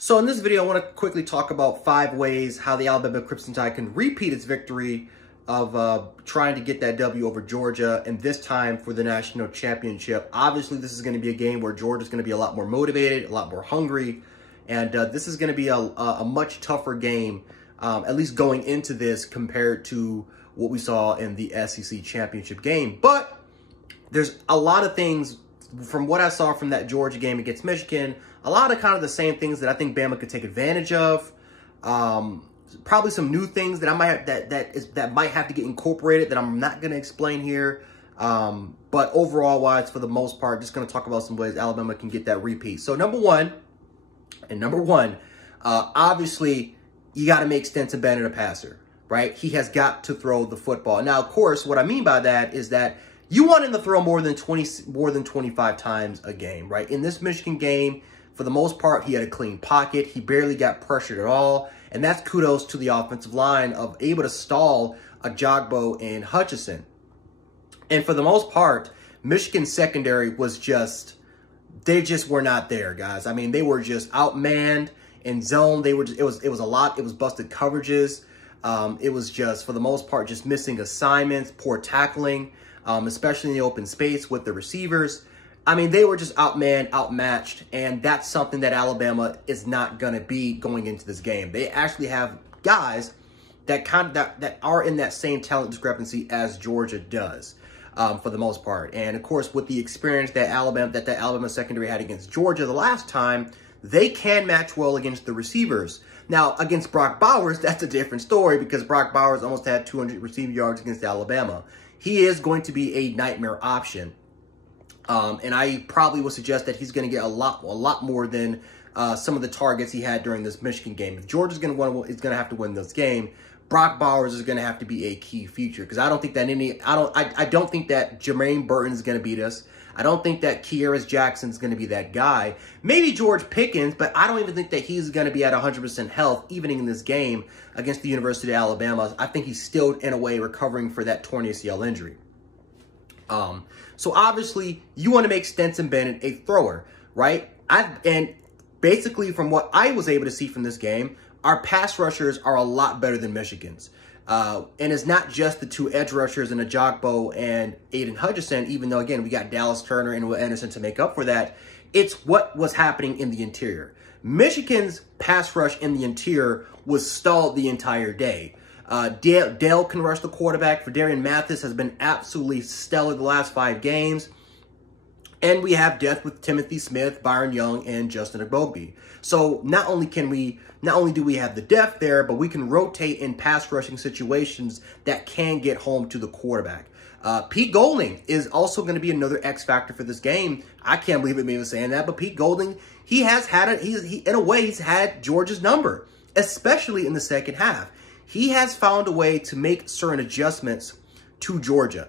So in this video, I want to quickly talk about 5 ways how the Alabama Crimson Tide can repeat its victory of trying to get that W over Georgia, and this time for the national championship. Obviously, this is going to be a game where Georgia's going to be a lot more motivated, a lot more hungry, and this is going to be a much tougher game, at least going into this, compared to what we saw in the SEC championship game. But there's a lot of things from what I saw from that Georgia game against Michigan, a lot of kind of the same things that I think Bama could take advantage of. Probably some new things that I might have, that might have to get incorporated that I'm not going to explain here. But overall wise, for the most part, just going to talk about some ways Alabama can get that repeat. So number one, obviously you got to make Stetson Bennett a passer, right? He has got to throw the football. Now, of course, what I mean by that is that you want him to throw more than 25 times a game, right? In this Michigan game, for the most part, he had a clean pocket. He barely got pressured at all. And that's kudos to the offensive line of able to stall Ajagbo and Hutchinson. And for the most part, Michigan's secondary was they just were not there, guys. I mean, they were just outmanned in zone. It was a lot. It was busted coverages. It was just, for the most part, just missing assignments, poor tackling, especially in the open space with the receivers. I mean, they were just outmanned, outmatched, and that's something that Alabama is not going to be going into this game. They actually have guys that are in that same talent discrepancy as Georgia does, for the most part. And of course, with the experience that the Alabama secondary had against Georgia the last time, they can match well against the receivers. Now, against Brock Bowers, that's a different story because Brock Bowers almost had 200 receiving yards against Alabama. He is going to be a nightmare option. And I probably would suggest that he's going to get a lot more than some of the targets he had during this Michigan game. If Georgia's going to have to win this game, Brock Bowers is going to have to be a key feature because I don't think that I don't think that Jermaine Burton is going to beat us. I don't think that Kearis Jackson is going to be that guy. Maybe George Pickens, but I don't even think that he's going to be at 100% health even in this game against the University of Alabama. I think he's still, in a way, recovering for that torn ACL injury. So obviously, you want to make Stetson Bennett a thrower, right? And basically, from what I was able to see from this game, our pass rushers are a lot better than Michigan's. And it's not just the two edge rushers in Ajagbo and Aiden Hutchinson, even though, again, we got Dallas Turner and Will Anderson to make up for that. It's what was happening in the interior. Michigan's pass rush in the interior was stalled the entire day. Dale can rush the quarterback. Ferdarian Mathis has been absolutely stellar the last 5 games. And we have depth with Timothy Smith, Byron Young, and Justin Agbogbi. So not only do we have the depth there, but we can rotate in pass rushing situations that can get home to the quarterback. Pete Golding is also going to be another X factor for this game. I can't believe I'm even saying that, but Pete Golding, he's had Georgia's number, especially in the second half. He has found a way to make certain adjustments to Georgia.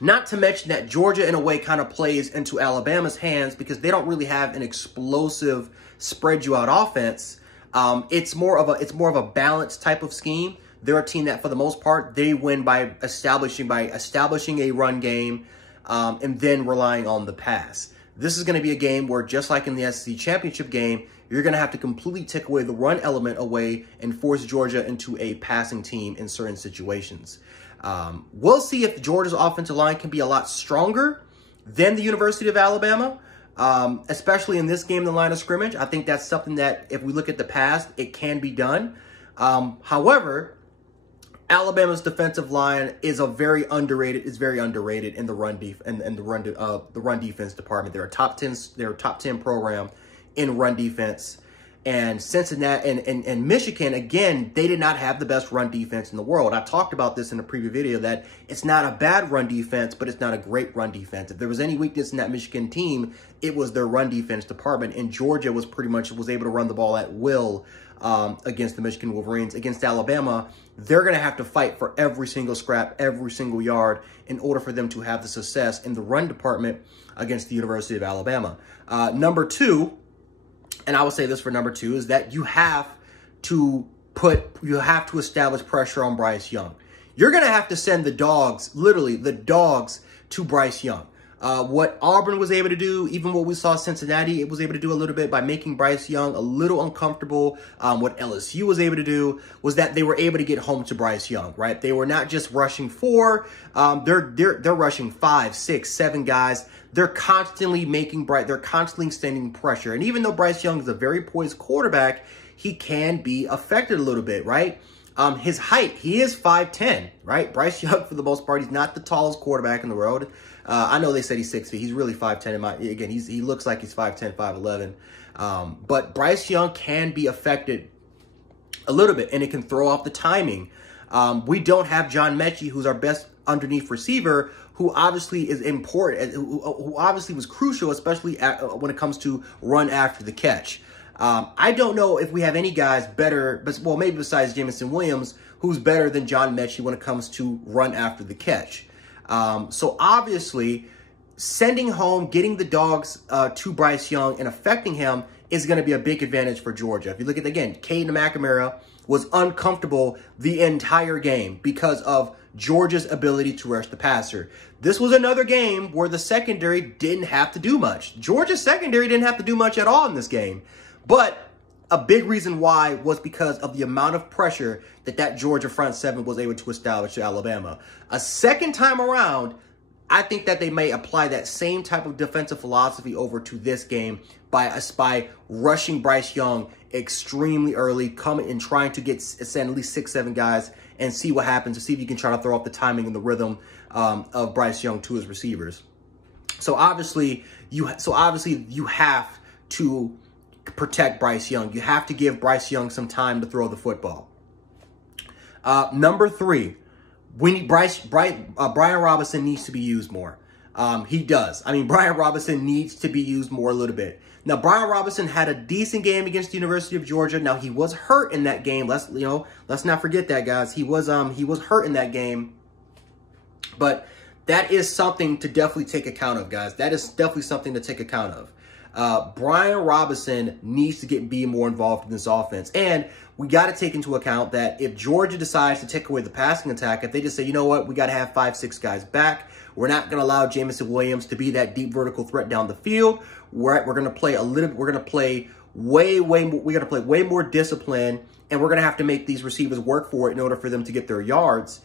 Not to mention that Georgia, in a way, kind of plays into Alabama's hands because they don't really have an explosive, spread you out offense. It's more of a balanced type of scheme. They're a team that, for the most part, they win by establishing a run game and then relying on the pass. This is going to be a game where, just like in the SEC championship game, you're going to have to completely take away the run element away and force Georgia into a passing team in certain situations. We'll see if Georgia's offensive line can be a lot stronger than the University of Alabama, especially in this game, the line of scrimmage. I think that's something that, if we look at the past, it can be done. However, Alabama's defensive line is very underrated in the run the run defense department. They're a top 10 program in run defense. And Cincinnati and Michigan, again, they did not have the best run defense in the world. I talked about this in a previous video that it's not a bad run defense, but it's not a great run defense. If there was any weakness in that Michigan team, it was their run defense department. And Georgia was able to run the ball at will against the Michigan Wolverines. Against Alabama, they're going to have to fight for every single scrap, every single yard in order for them to have the success in the run department against the University of Alabama. Number 2, and I would say this for number 2, is that you have to establish pressure on Bryce Young. You're going to have to send the dogs, literally the dogs, to Bryce Young. What Auburn was able to do, even what we saw Cincinnati, it was able to do a little bit by making Bryce Young a little uncomfortable. What LSU was able to do was that they were able to get home to Bryce Young, right? They were not just rushing 4, they're rushing 5, 6, 7 guys. They're constantly they're constantly extending pressure. And even though Bryce Young is a very poised quarterback, he can be affected a little bit, right? His height, he is 5'10", right? Bryce Young, for the most part, he's not the tallest quarterback in the world. I know they said he's 6 feet. He's really 5'10". Again, he looks like he's 5'10", 5'11". But Bryce Young can be affected a little bit, and it can throw off the timing. We don't have John Mechie, who's our best underneath receiver, who obviously is important, who obviously was crucial, especially when it comes to run after the catch. I don't know if we have any guys better, well, maybe besides Jameson Williams, who's better than John Mechie when it comes to run after the catch. So obviously, sending home, getting the dogs to Bryce Young and affecting him is going to be a big advantage for Georgia. If you look at, again, Caden McNamara was uncomfortable the entire game because of Georgia's ability to rush the passer. This was another game where the secondary didn't have to do much. Georgia's secondary didn't have to do much at all in this game. But a big reason why was because of the amount of pressure that Georgia front seven was able to establish to Alabama. A second time around, I think that they may apply that same type of defensive philosophy over to this game by rushing Bryce Young extremely early, coming and trying to send at least 6, 7 guys and see what happens, to see if you can try to throw off the timing and the rhythm of Bryce Young to his receivers. So obviously you have to protect Bryce Young. You have to give Bryce Young some time to throw the football. Number 3, we need Brian Robinson needs to be used more. He does. I mean, Brian Robinson needs to be used more a little bit. Now, Brian Robinson had a decent game against the University of Georgia. Now, he was hurt in that game. Let's not forget that, guys. He was hurt in that game. But that is something to definitely take account of, guys. That is definitely something to take account of. Brian Robinson needs to be more involved in this offense. And we got to take into account that if Georgia decides to take away the passing attack, if they just say, you know what, we got to have 5, 6 guys back, we're not going to allow Jameson Williams to be that deep vertical threat down the field. We're going to play way more discipline, and we're going to have to make these receivers work for it in order for them to get their yards.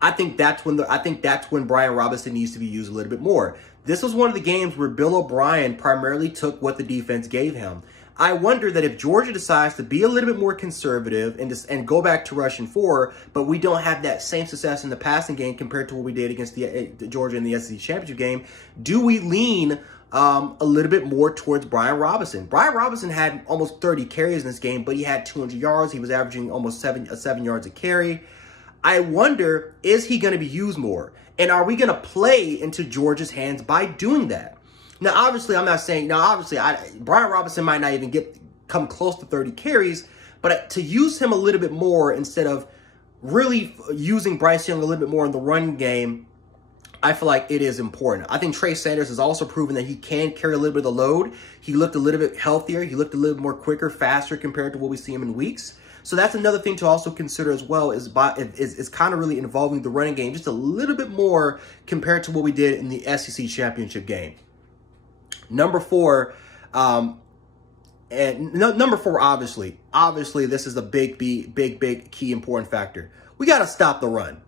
I think that's when Brian Robinson needs to be used a little bit more. This was one of the games where Bill O'Brien primarily took what the defense gave him. I wonder that if Georgia decides to be a little bit more conservative and go back to rushing 4, but we don't have that same success in the passing game compared to what we did against the Georgia in the SEC championship game, do we lean a little bit more towards Brian Robinson? Brian Robinson had almost 30 carries in this game, but he had 200 yards. He was averaging almost 7 yards a carry. I wonder, is he going to be used more? And are we going to play into Georgia's hands by doing that? Now, obviously, I'm not saying, Brian Robinson might not even come close to 30 carries, but to use him a little bit more instead of really using Bryce Young a little bit more in the run game, I feel like it is important. I think Trey Sanders has also proven that he can carry a little bit of the load. He looked a little bit healthier. He looked a little more quicker, faster compared to what we see him in weeks. So that's another thing to also consider as well, is kind of really involving the running game just a little bit more compared to what we did in the SEC championship game. Number 4, obviously, this is a big key important factor. We got to stop the run.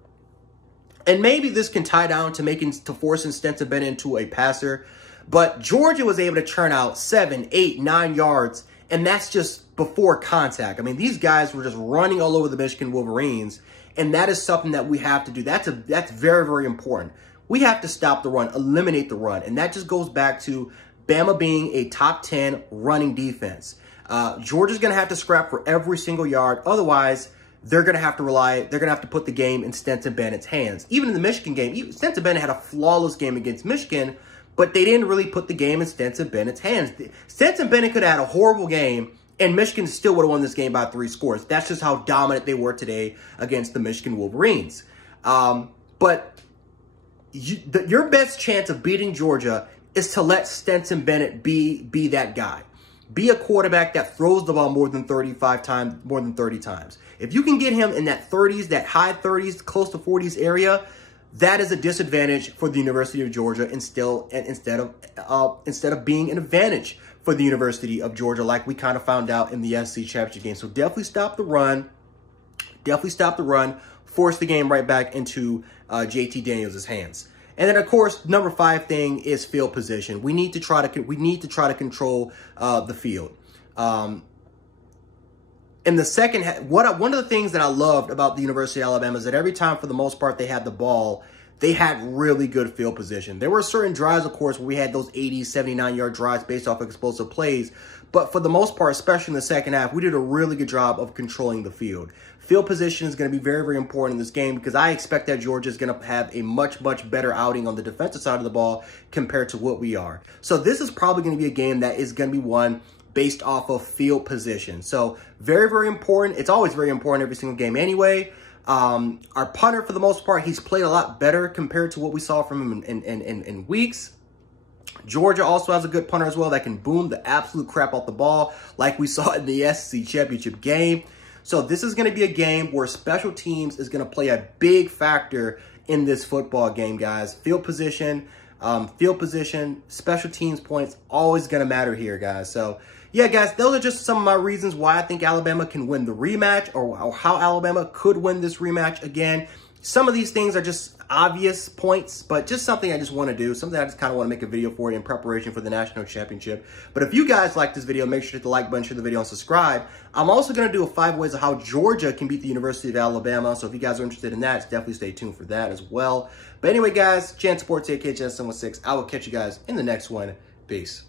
And maybe this can tie down to forcing Stetson Bennett into a passer, but Georgia was able to churn out 7, 8, 9 yards, and that's just before contact. I mean, these guys were just running all over the Michigan Wolverines, and that is something that we have to do. That's very, very important. We have to stop the run, eliminate the run, and that just goes back to Bama being a top 10 running defense. Georgia's going to have to scrap for every single yard. Otherwise, they're going to have to put the game in Stetson Bennett's hands. Even in the Michigan game, Stetson Bennett had a flawless game against Michigan, but they didn't really put the game in Stetson Bennett's hands. Stetson Bennett could have had a horrible game, and Michigan still would have won this game by 3 scores. That's just how dominant they were today against the Michigan Wolverines. But your best chance of beating Georgia is to let Stetson Bennett be that guy. Be a quarterback that throws the ball more than 30 times. If you can get him in that 30s, that high 30s, close to 40s area, that is a disadvantage for the University of Georgia instead of being an advantage for the University of Georgia, like we kind of found out in the SEC championship game. So definitely stop the run. Definitely stop the run. Force the game right back into JT Daniels' hands. And then, of course, number 5 thing is field position. We need to try to control the field. In the second half, one of the things that I loved about the University of Alabama is that every time, for the most part, they had the ball, they had really good field position. There were certain drives, of course, where we had those 80, 79-yard drives based off of explosive plays. But for the most part, especially in the second half, we did a really good job of controlling the field. Field position is going to be very, very important in this game because I expect that Georgia is going to have a much, much better outing on the defensive side of the ball compared to what we are. So this is probably going to be a game that is going to be won based off of field position. So very, very important. It's always very important every single game anyway. Our punter, for the most part, he's played a lot better compared to what we saw from him in weeks. Georgia also has a good punter as well that can boom the absolute crap off the ball like we saw in the SEC championship game. So this is going to be a game where special teams is going to play a big factor in this football game, guys. Field position, special teams points, always going to matter here, guys. So, yeah, guys, those are just some of my reasons why I think Alabama can win the rematch or how Alabama could win this rematch again. Some of these things are just obvious points, but just something I just want to do, something I just kind of want to make a video for in preparation for the national championship. But if you guys like this video, make sure to hit the like button, share the video, and subscribe. I'm also going to do 5 ways of how Georgia can beat the University of Alabama. So if you guys are interested in that, definitely stay tuned for that as well. But anyway, guys, Chan Sports, aka Chan716. I will catch you guys in the next one. Peace.